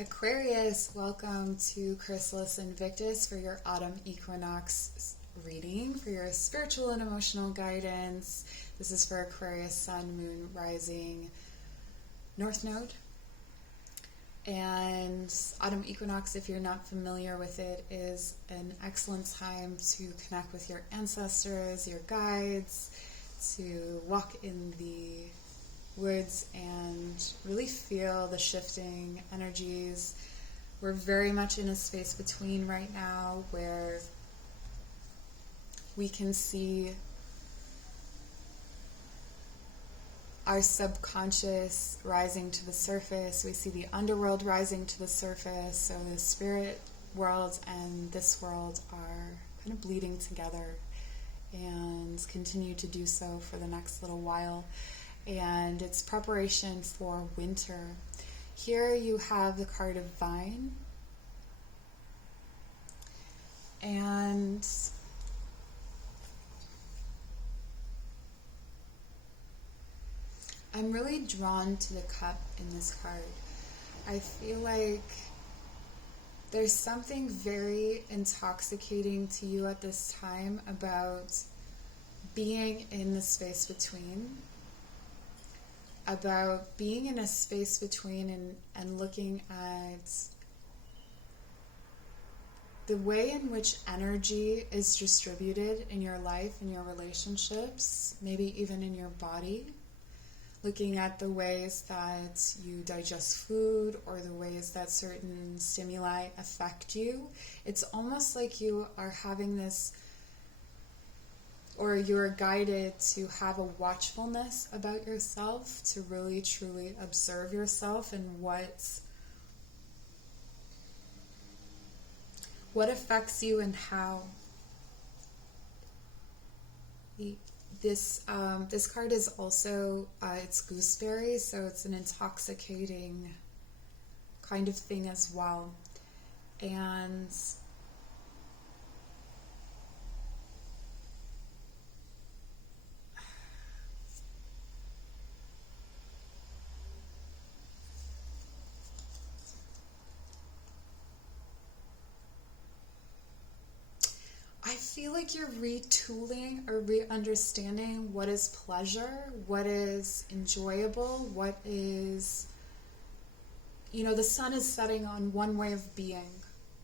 Aquarius, welcome to Chrysalis Invictus for your autumn equinox reading, for your spiritual and emotional guidance. This is for Aquarius Sun, Moon, Rising, North Node. And autumn equinox, if you're not familiar with it, is an excellent time to connect with your ancestors, your guides, to walk in the woods and really feel the shifting energies. We're very much in a space between right now where we can see our subconscious rising to the surface. We see the underworld rising to the surface. So the spirit world and this world are kind of bleeding together and continue to do so for the next little while. And it's preparation for winter. Here you have the card of Vine. And I'm really drawn to the cup in this card. I feel like there's something very intoxicating to you at this time about being in the space between, about being in a space between and looking at the way in which energy is distributed in your life, in your relationships, maybe even in your body. Looking at the ways that you digest food or the ways that certain stimuli affect you. It's almost like you are having this, or you're guided to have a watchfulness about yourself, to really truly observe yourself and what affects you and how. This card is also, it's gooseberry, so it's an intoxicating kind of thing as well. And I feel like you're retooling or re-understanding what is pleasure, what is enjoyable, what is, the sun is setting on one way of being,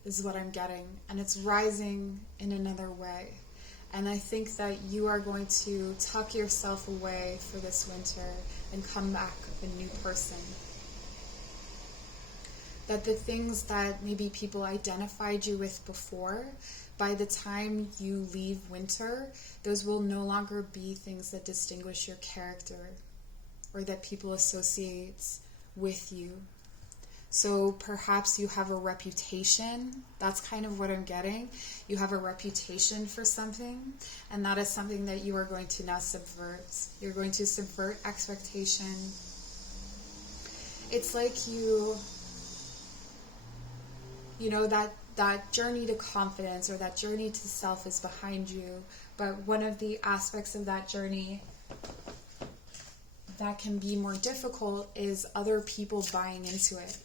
is what I'm getting, and it's rising in another way. And I think that you are going to tuck yourself away for this winter and come back a new person. That the things that maybe people identified you with before, by the time you leave winter, those will no longer be things that distinguish your character or that people associate with you. So perhaps you have a reputation. That's kind of what I'm getting. You have a reputation for something, and that is something that you are going to now subvert. You're going to subvert expectation. It's like that journey to confidence or that journey to self is behind you, but one of the aspects of that journey that can be more difficult is other people buying into it,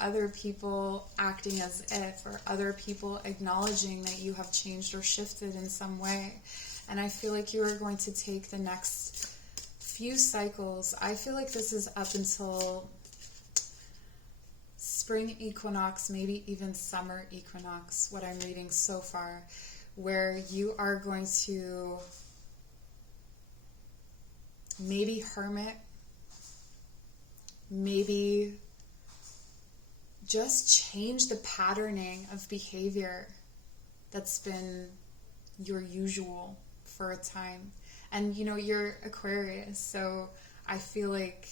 other people acting as if, or other people acknowledging that you have changed or shifted in some way. And I feel like you are going to take the next few cycles. I feel like this is up until spring equinox, maybe even summer equinox, what I'm reading so far, where you are going to maybe hermit, maybe just change the patterning of behavior that's been your usual for a time. And you're Aquarius, so I feel like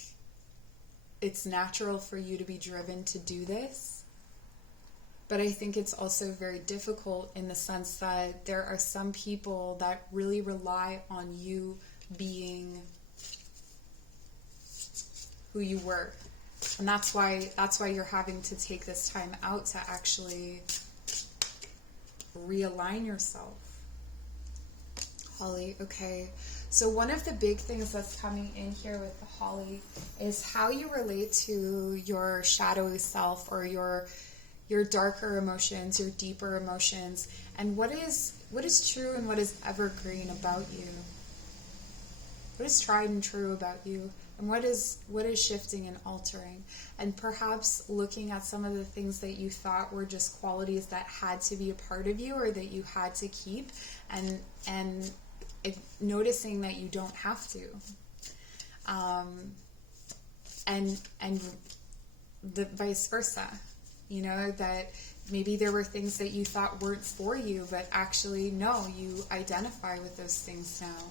it's natural for you to be driven to do this, but I think it's also very difficult in the sense that there are some people that really rely on you being who you were, and that's why you're having to take this time out to actually realign yourself. Holly, okay, So one of the big things that's coming in here with the holly is how you relate to your shadowy self, or your darker emotions, your deeper emotions, and what is true and what is evergreen about you. What is tried and true about you, and what is shifting and altering, and perhaps looking at some of the things that you thought were just qualities that had to be a part of you, or that you had to keep, and noticing that you don't have to, and the vice versa. You know, that maybe there were things that you thought weren't for you, but actually, no, you identify with those things now.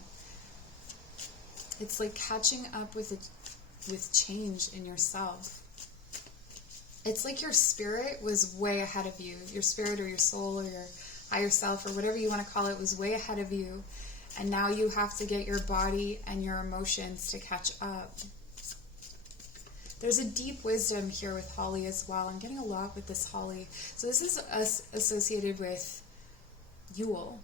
It's like catching up with change in yourself. It's like your spirit was way ahead of you. Your spirit or your soul or your higher self or whatever you want to call it was way ahead of you. And now you have to get your body and your emotions to catch up. There's a deep wisdom here with holly as well. I'm getting a lot with this holly. So this is associated with Yule.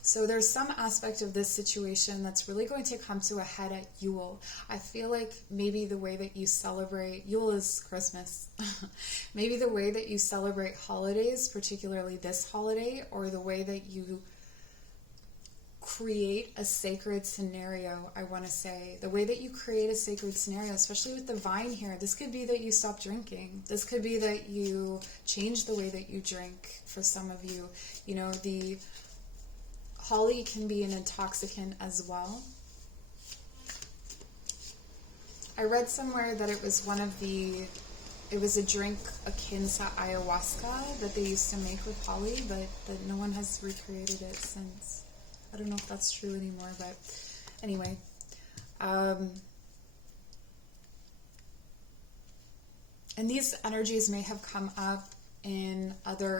So there's some aspect of this situation that's really going to come to a head at Yule. I feel like maybe the way that you celebrate, Yule is Christmas, maybe the way that you celebrate holidays, particularly this holiday, or the way that you create a sacred scenario, I want to say. The way that you create a sacred scenario, especially with the vine here, this could be that you stop drinking. This could be that you change the way that you drink for some of you. You know, the holly can be an intoxicant as well. I read somewhere that it was it was a drink akin to ayahuasca that they used to make with holly, but that no one has recreated it since. I don't know if that's true anymore, but anyway. And these energies may have come up in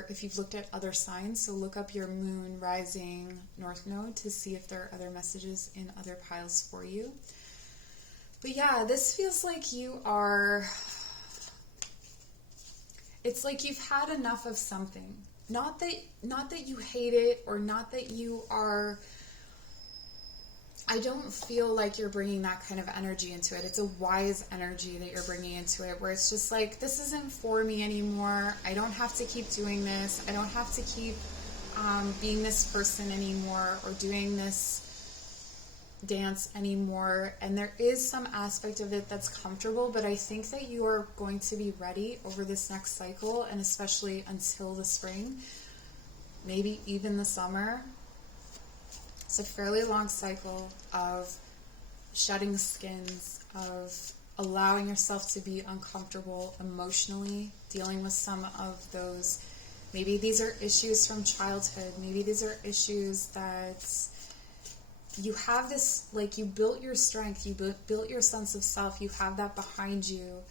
if you've looked at other signs, so look up your moon, rising, north node to see if there are other messages in other piles for you. But yeah, this feels like it's like you've had enough of something. Not that you hate it, or not that you are, I don't feel like you're bringing that kind of energy into it. It's a wise energy that you're bringing into it, where it's just like, this isn't for me anymore. I don't have to keep doing this. I don't have to keep being this person anymore, or doing this dance anymore. And there is some aspect of it that's comfortable, but I think that you are going to be ready over this next cycle, and especially until the spring, maybe even the summer. It's a fairly long cycle of shedding skins, of allowing yourself to be uncomfortable emotionally, dealing with some of those. Maybe these are issues from childhood. Maybe these are issues that you have this, like, you built your strength, you built your sense of self, you have that behind you,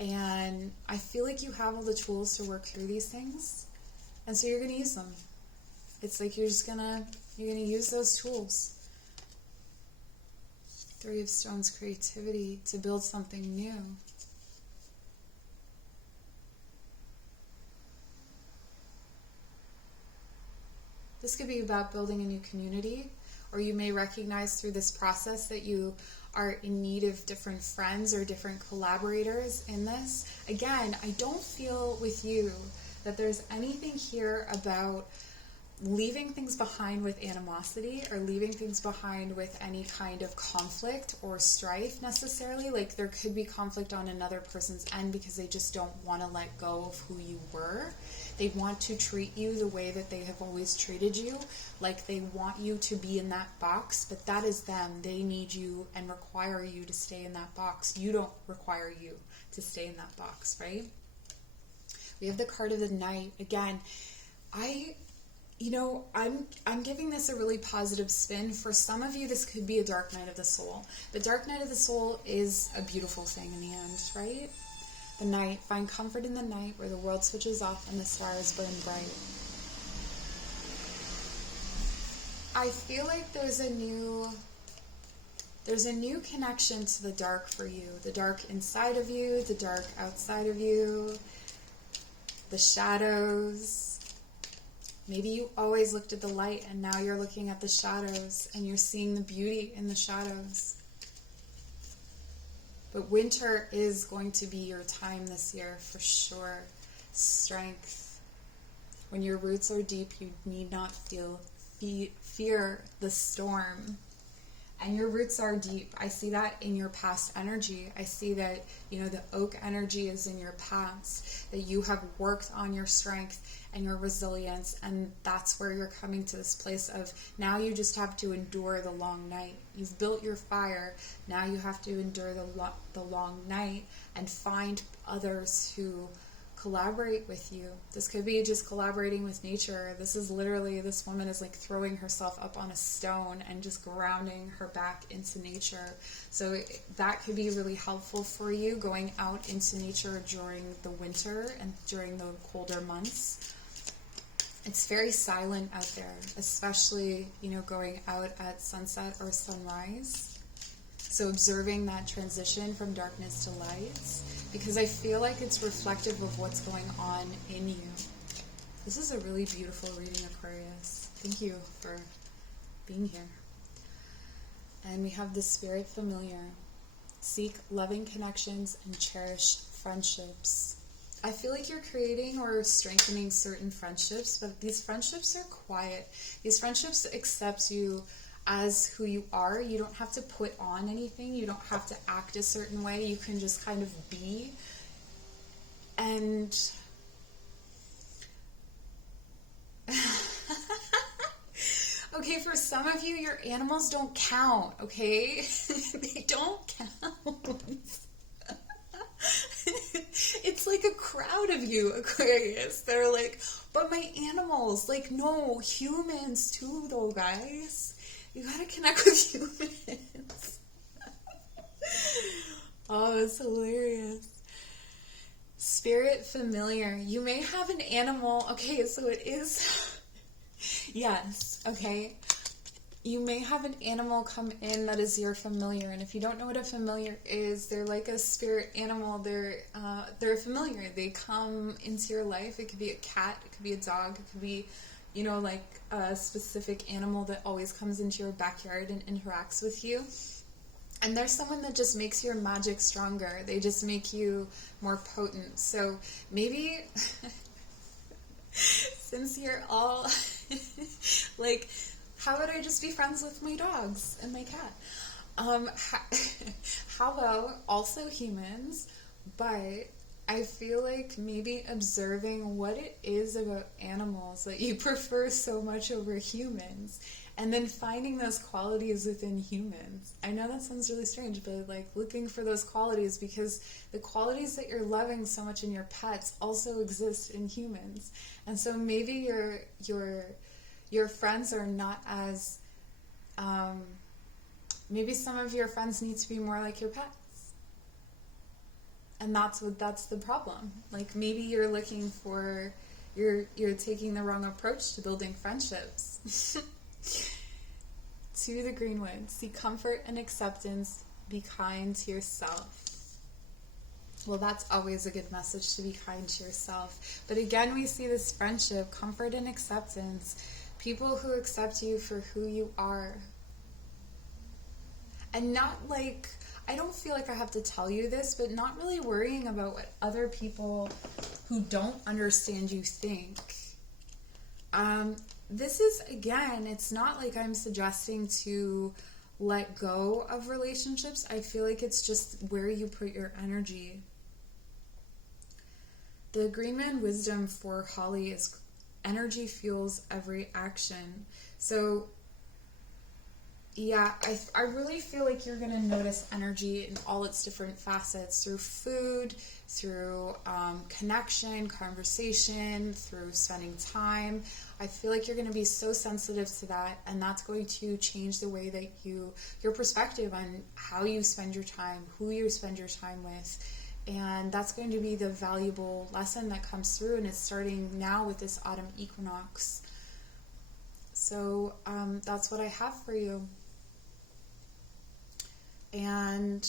and I feel like you have all the tools to work through these things, and so you're going to use them. It's like you're going to use those tools. Three of Stones, creativity, to build something new. This could be about building a new community, or you may recognize through this process that you are in need of different friends or different collaborators in this. Again, I don't feel with you that there's anything here about leaving things behind with animosity, or leaving things behind with any kind of conflict or strife necessarily. Like, there could be conflict on another person's end because they just don't want to let go of who you were. They want to treat you the way that they have always treated you, like they want you to be in that box, but that is them. They need you and require you to stay in that box. You don't require you to stay in that box, right? We have the card of the Knight. Again, I'm giving this a really positive spin. For some of you, this could be a dark night of the soul. The dark night of the soul is a beautiful thing in the end, right? The night, find comfort in the night where the world switches off and the stars burn bright. I feel like there's a new connection to the dark for you. The dark inside of you, the dark outside of you, the shadows. Maybe you always looked at the light and now you're looking at the shadows and you're seeing the beauty in the shadows. But winter is going to be your time this year for sure. Strength. When your roots are deep, you need not fear the storm. And your roots are deep. I see that in your past energy. I see that, the oak energy is in your past, that you have worked on your strength and your resilience, and that's where you're coming to this place of now you just have to endure the long night. You've built your fire, now you have to endure the long night and find others who collaborate with you. This could be just collaborating with nature. This is literally, this woman is like throwing herself up on a stone and just grounding her back into nature. So that could be really helpful for you, going out into nature during the winter and during the colder months. It's very silent out there, especially, going out at sunset or sunrise. So observing that transition from darkness to light, because I feel like it's reflective of what's going on in you. This is a really beautiful reading, Aquarius. Thank you for being here. And we have the Spirit Familiar. Seek loving connections and cherish friendships. I feel like you're creating or strengthening certain friendships, but these friendships are quiet. These friendships accept you as who you are. You don't have to put on anything. You don't have to act a certain way. You can just kind of be. And okay, for some of you, your animals don't count, okay? They don't count. It's like a crowd of you, Aquarius. They're like, but my animals, like, no, humans too, though, guys. You gotta connect with humans. Oh, it's hilarious. Spirit Familiar. You may have an animal. Okay, so it is. Yes, okay. You may have an animal come in that is your familiar, and if you don't know what a familiar is, they're like a spirit animal. They're familiar. They come into your life. It could be a cat. It could be a dog. It could be, like a specific animal that always comes into your backyard and interacts with you. And there's someone that just makes your magic stronger. They just make you more potent. So maybe since you're all like, how would I just be friends with my dogs and my cat? How about also humans, but I feel like maybe observing what it is about animals that you prefer so much over humans, and then finding those qualities within humans. I know that sounds really strange, but like looking for those qualities, because the qualities that you're loving so much in your pets also exist in humans. And so maybe your friends are not as, maybe some of your friends need to be more like your pets. And that's the problem. Like maybe you're looking for, you're taking the wrong approach to building friendships. To the Greenwood, seek comfort and acceptance, be kind to yourself. Well, that's always a good message, to be kind to yourself. But again, we see this friendship, comfort and acceptance. People who accept you for who you are. And not like, I don't feel like I have to tell you this, but not really worrying about what other people who don't understand you think. This is, again, it's not like I'm suggesting to let go of relationships. I feel like it's just where you put your energy. The Greenman wisdom for Holly is energy fuels every action. So yeah, I really feel like you're going to notice energy in all its different facets, through food, through connection, conversation, through spending time. I feel like you're going to be so sensitive to that, and that's going to change the way that your perspective on how you spend your time, who you spend your time with, and that's going to be the valuable lesson that comes through, and it's starting now with this autumn equinox. So that's what I have for you. And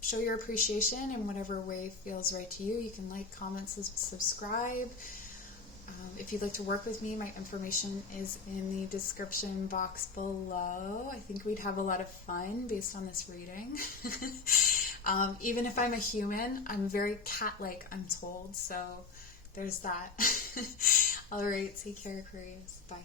show your appreciation in whatever way feels right to you. You can like, comment, subscribe. If you'd like to work with me, my information is in the description box below. I think we'd have a lot of fun based on this reading. Even if I'm a human, I'm very cat-like, I'm told, so there's that. All right, take care, Aquarius. Bye.